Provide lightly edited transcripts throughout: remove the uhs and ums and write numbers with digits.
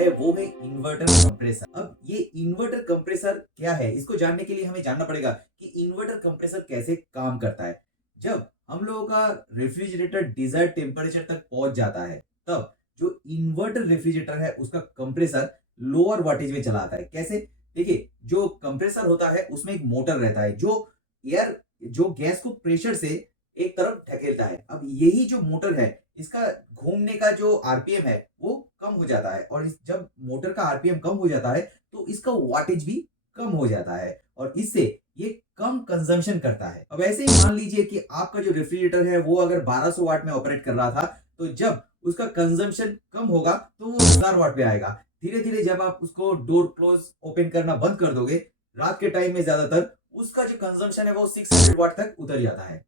है वो है इन्वर्टर कंप्रेसर। अब ये इन्वर्टर कंप्रेसर क्या है, इसको जानने के लिए हमें जानना पड़ेगा कि इन्वर्टर कंप्रेसर कैसे काम करता है। जब हम लोगों का रेफ्रिजरेटर डिजायर्ड टेम्परेचर तक पहुंच जाता है, तब जो इन्वर्टर रेफ्रिजरेटर है उसका कंप्रेसर लोअर वाटेज में चला आता है। कैसे? देखिए, जो कंप्रेसर होता है उसमें एक मोटर रहता है जो एयर जो गैस को प्रेशर से एक तरफ ढकेलता है। अब यही जो मोटर है, इसका घूमने का जो आरपीएम है वो कम हो जाता है, और जब मोटर का आरपीएम कम हो जाता है तो इसका वाटेज भी कम हो जाता है, और इससे ये कम कंजम्पशन करता है। अब ऐसे ही मान लीजिए कि आपका जो रेफ्रिजरेटर है वो अगर 1200 वाट में ऑपरेट कर रहा था, तो जब उसका कंजम्पशन कम होगा तो वो 1000 वाट पे आएगा। धीरे धीरे जब आप उसको डोर क्लोज ओपन करना बंद कर दोगे, रात के टाइम में ज्यादातर उसका जो कंजम्पशन है वो 600 वाट तक उतर जाता है।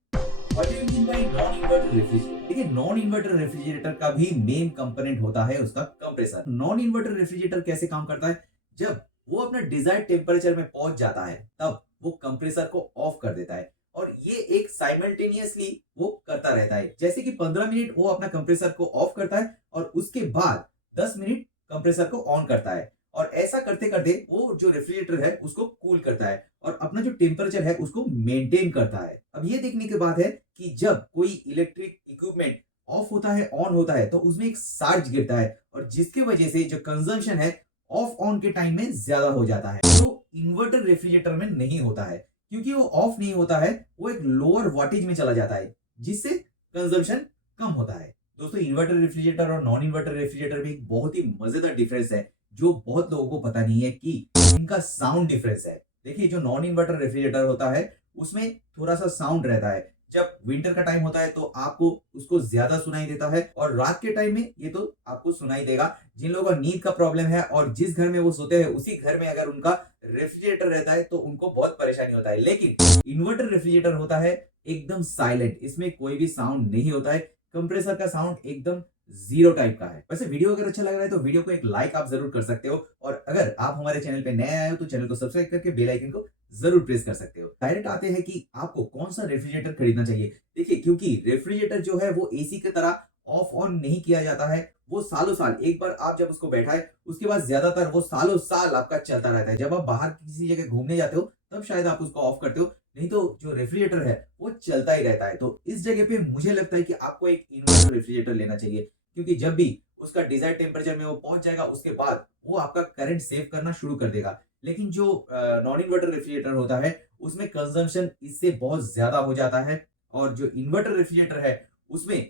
What do you mean by non-inverter refrigerator? देखिए, नॉन इन्वर्टर रेफ्रिजरेटर का भी मेन कंपोनेंट होता है उसका कंप्रेसर। नॉन इन्वर्टर रेफ्रिजरेटर कैसे काम करता है? जब वो अपना डिजायर्ड टेम्परेचर में पहुंच जाता है, तब वो कंप्रेसर को ऑफ कर देता है, और ये एक साइमल्टेनियसली वो करता रहता है। जैसे कि 15 मिनट वो अपना कंप्रेसर को ऑफ करता है और उसके बाद 10 मिनट कंप्रेसर को ऑन करता है, और ऐसा करते करते वो जो रेफ्रिजरेटर है उसको कूल करता है और अपना जो टेम्परेचर है उसको मेंटेन करता है। अब ये देखने के बाद है कि जब कोई इलेक्ट्रिक इक्विपमेंट ऑफ होता है, ऑन होता है, तो उसमें एक चार्ज गिरता है, और जिसकी वजह से जो कंजम्पशन है ऑफ ऑन के टाइम में ज्यादा हो जाता है, जो इन्वर्टर रेफ्रिजरेटर में नहीं होता है। क्योंकि वो ऑफ नहीं होता है, वो एक लोअर वाटेज में चला जाता है, जिससे कंजम्पशन कम होता है। दोस्तों, इन्वर्टर रेफ्रिजरेटर और नॉन इन्वर्टर रेफ्रिजरेटर में एक बहुत ही मजेदार डिफरेंस है जो बहुत लोगों को पता नहीं है कि इनका साउंड डिफरेंस है। देखिए, जो नॉन इन्वर्टर रेफ्रिजरेटर होता है उसमें थोड़ा सा साउंड रहता है। जब विंटर का टाइम होता है तो आपको उसको ज्यादा सुनाई देता है, और रात के टाइम में ये तो आपको सुनाई देगा। जिन लोगों का नींद का प्रॉब्लम है और जिस घर में वो सोते हैं उसी घर में अगर उनका रेफ्रिजरेटर रहता है तो उनको बहुत परेशानी होता है। लेकिन इन्वर्टर रेफ्रिजरेटर होता है एकदम साइलेंट, इसमें कोई भी साउंड नहीं होता है। कंप्रेसर का साउंड एकदम जीरो टाइप का है। वैसे वीडियो अगर अच्छा लग रहा है तो वीडियो को एक लाइक आप जरूर कर सकते हो, और अगर आप हमारे चैनल पे नए आए हो तो चैनल को सब्सक्राइब करके बेल आइकन को जरूर प्रेस कर सकते हो। डायरेक्ट आते हैं कि आपको कौन सा रेफ्रिजरेटर खरीदना चाहिए। देखिए, क्योंकि रेफ्रिजरेटर जो है वो एसी की तरह ऑफ ऑन नहीं किया जाता है। वो सालों साल, एक बार आप जब उसको बैठाए उसके बाद ज्यादातर वो सालों साल आपका चलता रहता है। जब आप बाहर किसी जगह घूमने जाते हो तब शायद आप उसको ऑफ करते हो, नहीं तो जो रेफ्रिजरेटर है वो चलता ही रहता है। तो इस जगह पे मुझे लगता है कि आपको एक इन्वर्टर रेफ्रिजरेटर लेना चाहिए, क्योंकि जब भी उसका डिजायर्ड टेम्परेचर में वो पहुंच जाएगा उसके बाद वो आपका करंट सेव करना शुरू कर देगा। लेकिन जो नॉन इन्वर्टर रेफ्रिजरेटर होता है उसमें कंजम्पशन इससे बहुत ज्यादा हो जाता है, और जो इन्वर्टर रेफ्रिजरेटर है उसमें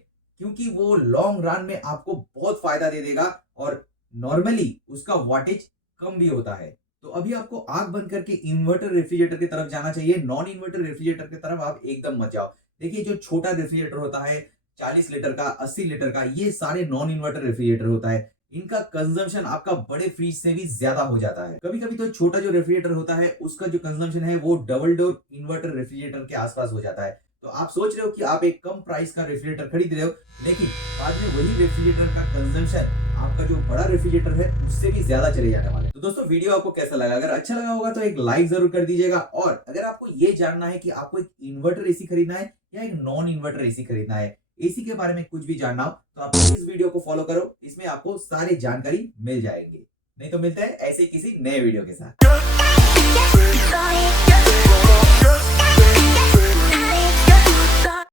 क्योंकि वो लॉन्ग रन में आपको बहुत फायदा दे देगा, और नॉर्मली उसका वाटेज कम भी होता है। तो अभी आपको आंख बंद करके इन्वर्टर रेफ्रिजरेटर की तरफ जाना चाहिए, नॉन इन्वर्टर रेफ्रिजरेटर की तरफ आप एकदम मत जाओ। देखिए, जो छोटा रेफ्रिजरेटर होता है 40 लीटर का, 80 लीटर का, ये सारे नॉन इन्वर्टर रेफ्रिजरेटर होता है। इनका कंजम्पशन आपका बड़े फ्रिज से भी ज्यादा हो जाता है। कभी कभी तो छोटा जो रेफ्रिजरेटर होता है उसका जो कंजम्पशन है वो डबल डोर इन्वर्टर रेफ्रिजरेटर के आसपास हो जाता है। तो आप सोच रहे हो कि आप एक कम प्राइस का रेफ्रिजरेटर खरीद रहे हो, लेकिन बाद में वही रेफ्रिजरेटर का कंजम्पशन आपका जो बड़ा रेफ्रिजरेटर है उससे भी ज्यादा चले जाने वाले। तो दोस्तों, वीडियो आपको कैसा लगा? अगर अच्छा लगा होगा तो एक लाइक जरूर कर दीजिएगा, और अगर आपको ये जानना है कि आपको एक इन्वर्टर एसी खरीदना है या एक नॉन इन्वर्टर एसी खरीदना है, एसी के बारे में कुछ भी जानना हो, तो आप इस वीडियो को फॉलो करो, इसमें आपको सारी जानकारी मिल जाएंगी। नहीं तो मिलते हैं ऐसे किसी नए वीडियो के साथ।